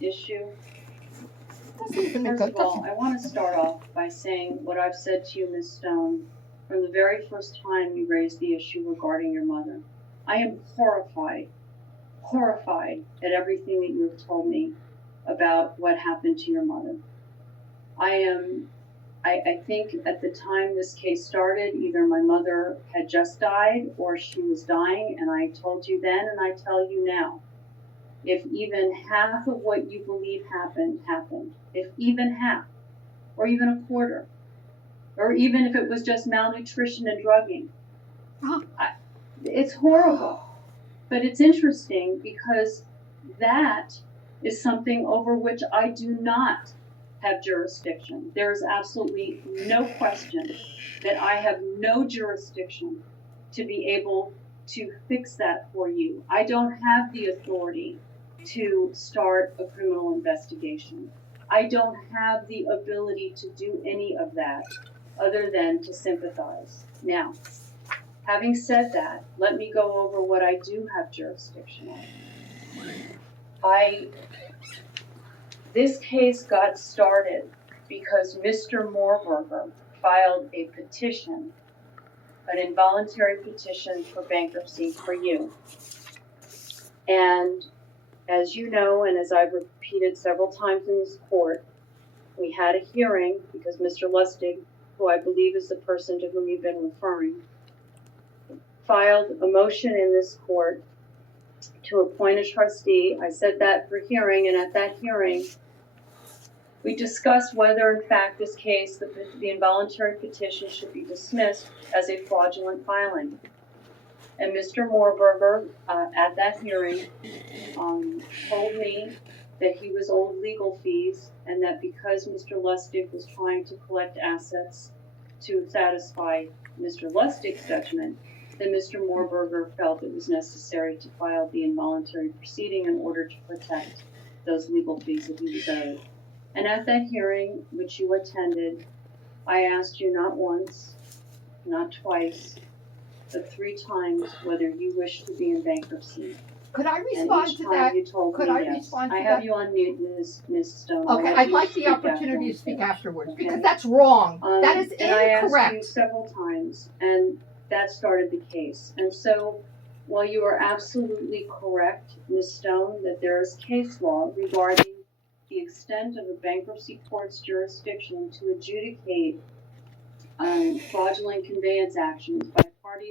issue. Doesn't even First go, of all, doesn't. I want to start off by saying what I've said to you, Ms. Stone, from the very first time you raised the issue regarding your mother. I am horrified at everything that you have told me about what happened to your mother. I think at the time this case started, either my mother had just died or she was dying, and I told you then and I tell you now. If even half of what you believe happened, if even half, or even a quarter, or even if it was just malnutrition and drugging, it's horrible. But it's interesting because that is something over which I do not have jurisdiction. There is absolutely no question that I have no jurisdiction to be able to fix that for you. I don't have the authority to start a criminal investigation. I don't have the ability to do any of that other than to sympathize. Now, having said that, let me go over what I do have jurisdiction on. This case got started because Mr. Moorburger filed a petition, an involuntary petition for bankruptcy for you. And as you know, and as I've repeated several times in this court, we had a hearing because Mr. Lustig, who I believe is the person to whom you've been referring, filed a motion in this court to appoint a trustee. I said that for hearing, and at that hearing, we discussed whether, in fact, this case, the involuntary petition should be dismissed as a fraudulent filing. And Mr. Moorburger, at that hearing, told me that he was owed legal fees and that because Mr. Lustig was trying to collect assets to satisfy Mr. Lustig's judgment, that Mr. Moorburger felt it was necessary to file the involuntary proceeding in order to protect those legal fees that he was owed. And at that hearing, which you attended, I asked you not once, not twice, but 3 times whether you wish to be in bankruptcy. Could I And respond each to time that? you told Could me I yes. respond to I have that? you on mute, Ms. Stone. Okay, I'd like the opportunity to speak afterwards because that's wrong. That is and I asked you incorrect. several times, and that started the case. And so, while you are absolutely correct, Ms. Stone, that there is case law regarding the extent of a bankruptcy court's jurisdiction to adjudicate fraudulent conveyance actions by